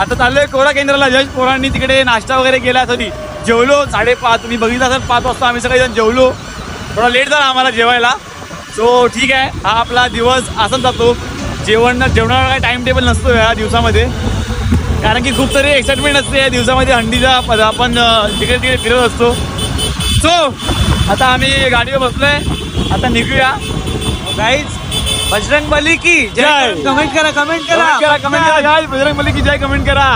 आता चाललोय कोरा केंद्राला. यश पोरांनी तिकडे नाश्ता वगैरे केला तरी जेवलो साडेपाच तुम्ही बघितलं असेल पाच वाजता आम्ही सगळेजण जेवलो. थोडा लेट झाला आम्हाला जेवायला. सो ठीक आहे. हा आपला दिवस असाच जातो. जेवण जेवणाला काही टाइम टेबल नसतो या दिवसामध्ये. कारण की खूप सारी एक्साइटमेंट असते या दिवसामध्ये. हंडीचा पद- आपण तिकडे तिकडे फिरत असतो. सो आता आम्ही गाडीवर बसलो आहे आता निघूया. गाईज बजरंग बली की जय कमेंट करा कमेंट करा करा कमेंट करा. guys. बजरंग बली की जय कमेंट करा.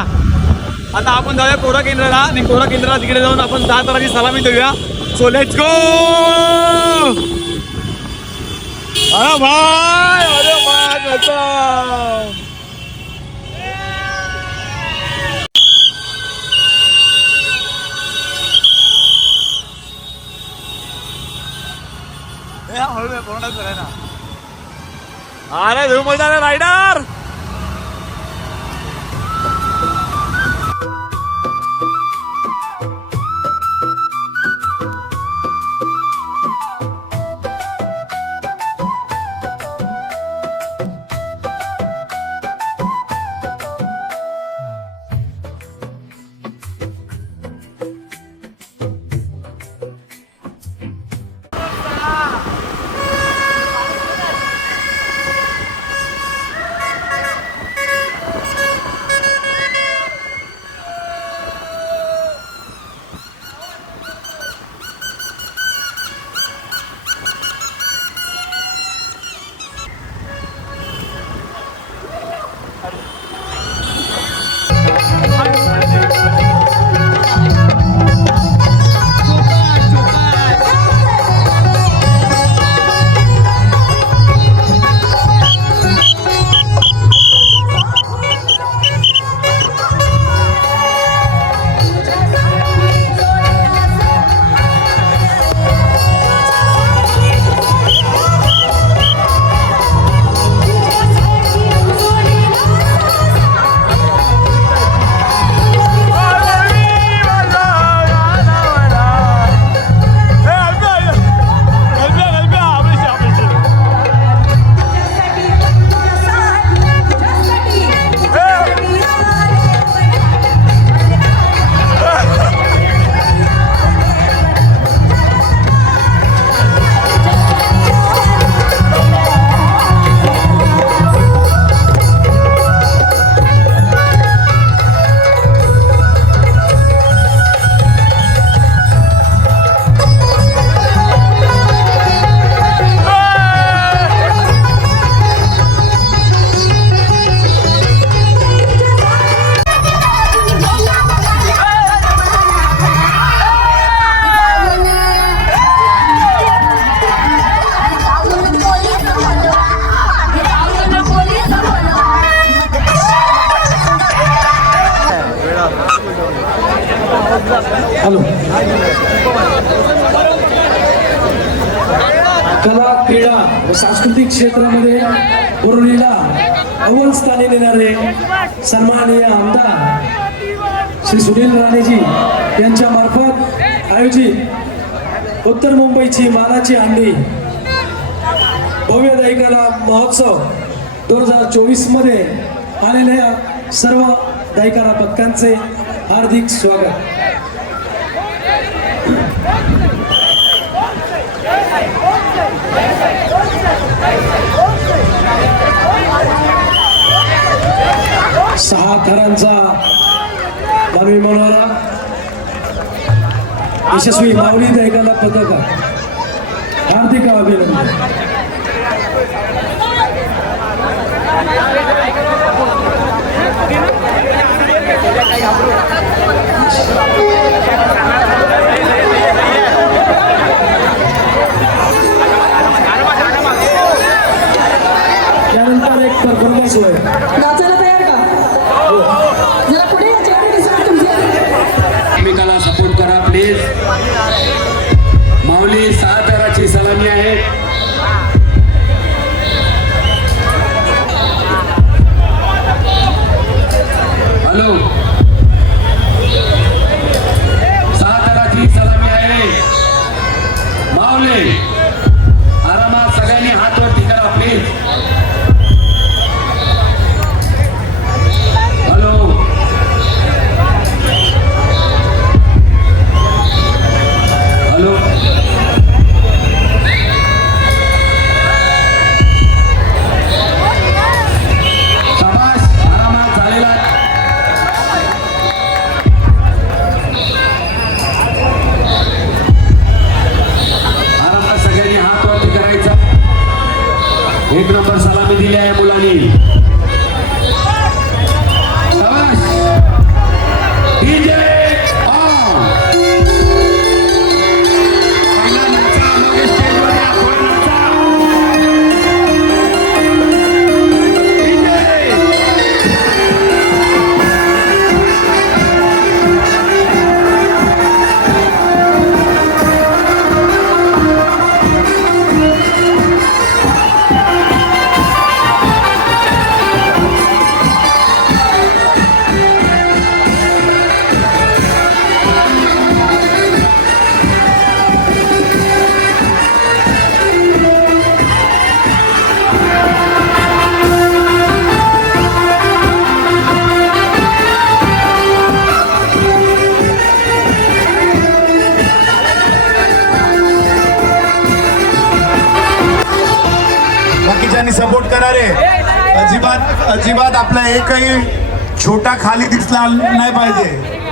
आता आपण जाऊया कोरा केंद्राला आणि कोरा केंद्राला तिकडे जाऊन आपण दहा तराची सलामी देऊया. सो लेट्स गो अरे भाई अरे भाई हळू कोरोनाच आहे ना. અરે ધુમલદાર રાઈડર सांस्कृतिक क्षेत्रामध्ये उरुळीला अव्वल स्थानी देणारे सन्माननीय आमदार श्री सुनील राणेजी यांच्या मार्फत आयोजित उत्तर मुंबईची मानाची अंडी भव्य दायिकाला महोत्सव दोन हजार चोवीसमध्ये आलेल्या सर्व दायिकाला पक्कांचे हार्दिक स्वागत. सहा थरांचा मानवी मनोहरा. यशस्वी माऊली दैकाला पदक हार्दिक अभिनंदन. त्यानंतर wilaya ya Mulanili त्यांनी सपोर्ट करणारे अजिबात अजिबात आपला एकही छोटा खाली दिसला नाही पाहिजे.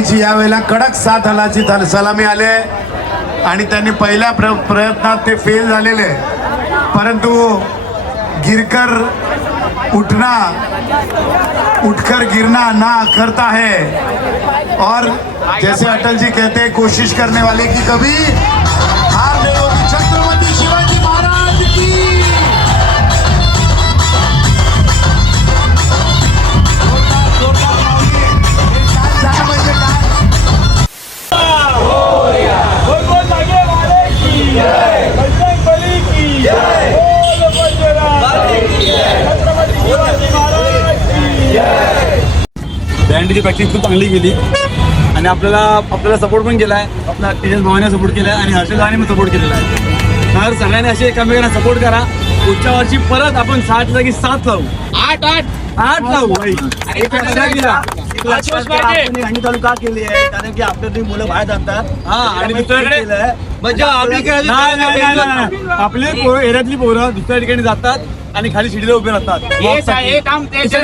मोदींची यावेळेला कडक साथ हलाची सलामी आले. आणि त्यांनी पहिल्या प्र प्रयत्नात ते फेल झालेले. परंतु गिरकर उठना उठकर गिरना ना करता है और जैसे अटल जी कहते हैं कोशिश करने वाले की कभी हार नहीं बँडची प्रॅक्टिस खूप चांगली केली. आणि आपल्याला आपल्याला सपोर्ट पण केला आहे आपला तेजस भावाने सपोर्ट केला आहे आणि हर्षद भावाने पण सपोर्ट केलेला आहे. तर सगळ्यांनी असे एकमेकांना सपोर्ट करा. पुढच्या वर्षी परत आपण सात जागी सात लावू. आठ आठ. आठ लावू. मजा केला. आहे. कारण की आपल्या तुम्ही मुलं बाहेर जातात. हा आणि दुसऱ्याकडे म्हणजे आम्ही काय नाही, नाही, नाही, नाही, नाही. आपले पोरं एरियातली पोरं दुसऱ्या ठिकाणी जातात आणि खाली शिडीला उभे राहतात.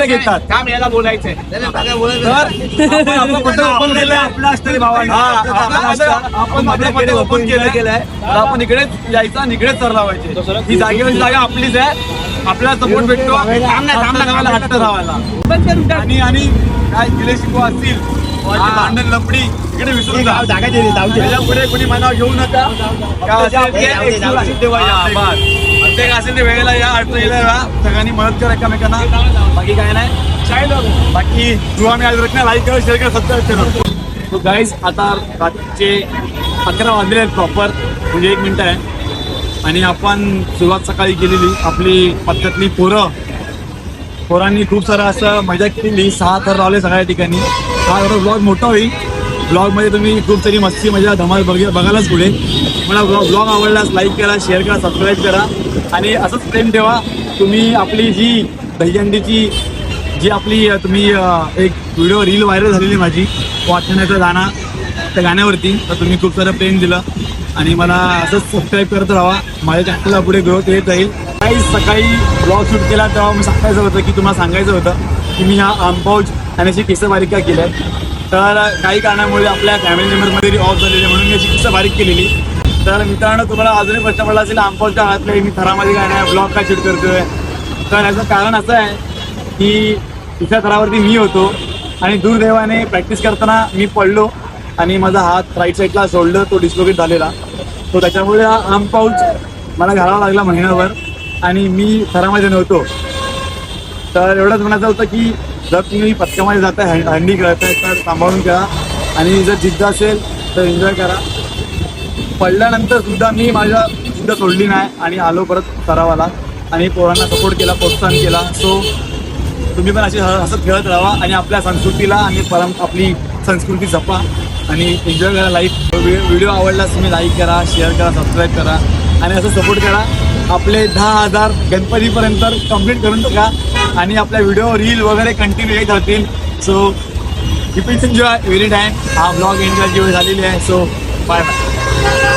घेतात. काम याला बोलायचंय. तर आपण ओपन केलंय? आपलं असतं रे भावांनो. हा, आपलं आपण इकडेच यायचं आणि इकडेच तर लावायचे. ही जागेवरची जागा आपलीच आहे. आपल्याला सपोर्ट भेटतो. राहायला. आणि आणि काय गिले शिकवा असतील. भांडण लपडी इकडे विसरून जा. जागा दिली त्याच्या पुढे कोणी मनावर घेऊ नका. प्रत्येक असेल ते वेळेला या अडचणीला या सगळ्यांनी मदत करा एकमेकांना. बाकी काय नाही. बाकी तू आम्ही आज रचना लाईक करा शेअर करा सबस्क्राईब करा. तो गाईज आता रात्रीचे अकरा वाजले आहेत प्रॉपर म्हणजे एक मिनिट आहे. आणि आपण सुरुवात सकाळी केलेली आपली पद्धतली पोरं. पोरांनी खूप सारं असं मजा केली सहा थर लावले सगळ्या ठिकाणी. हा जरा ब्लॉग मोठा होईल. ब्लॉगमध्ये तुम्ही खूप सारी मस्ती मजा धमाल बघ बघायलाच पुढे. मला ब्लॉग ब्लॉग आवडल्यास लाईक करा शेअर करा सबस्क्राईब करा. आणि असंच प्रेम ठेवा तुम्ही आपली जी दहीहंडीची जी आपली तुम्ही एक व्हिडिओ रील व्हायरल झालेली माझी वाचण्याचं गाणं त्या गाण्यावरती तर तुम्ही खूप सारं प्रेम दिलं. आणि मला असंच सबस्क्राईब करत राहा. माझ्या चॅनलला पुढे ग्रोथ येत जाईल काही सकाळी ब्लॉग शूट केला तेव्हा मी सांगायचं होतं की तुम्हाला सांगायचं होतं की मी हा आंपाऊज आणि अशी केसं बारीक का केल्या तर काही कारणामुळे आपल्या फॅमिली मेंबरमध्ये ऑफ झालेली म्हणून मी अशी केसं बारीक केलेली. तर मित्रांनो तुम्हाला अजूनही प्रश्न पडला असेल आंपाऊजच्या हातले मी थरामध्ये काय नाही ब्लॉग का शूट करतोय? तर याचं कारण असं आहे की तिच्या थरावरती मी होतो आणि दुर्दैवाने प्रॅक्टिस करताना मी पडलो आणि माझा हात राईट साईडला सोडलं तो डिस्लोकेट झालेला. तो त्याच्यामुळे हा आम पाऊच मला घालावा लागला महिनाभर. आणि मी थरामध्ये नव्हतो. तर एवढंच म्हणायचं होतं की जर तुम्ही पथकामध्ये जाता हं- हंडी खेळताय तर सांभाळून खेळा आणि जर जिद्द असेल तर एन्जॉय करा. पडल्यानंतर सुद्धा मी माझ्या जिद्द सोडली नाही आणि आलो परत सरावाला. आणि पोरांना सपोर्ट केला प्रोत्साहन केला. सो तुम्ही पण असे हसत खेळत राहा आणि आपल्या संस्कृतीला आणि परम आपली संस्कृती जपा. आणि एन्जॉय करा लाईफ व्हिडिओ आवडल्यास तुम्ही लाईक करा शेअर करा सबस्क्राईब करा. आणि असं सपोर्ट करा. आपले दहा हजार गणपतीपर्यंत कंप्लीट करून टाका. आणि आपल्या व्हिडिओ रील वगैरे कंटिन्यू येत राहतील. So keep it enjoy very time हा ब्लॉग एन्जॉय झालेली आहे. So bye bye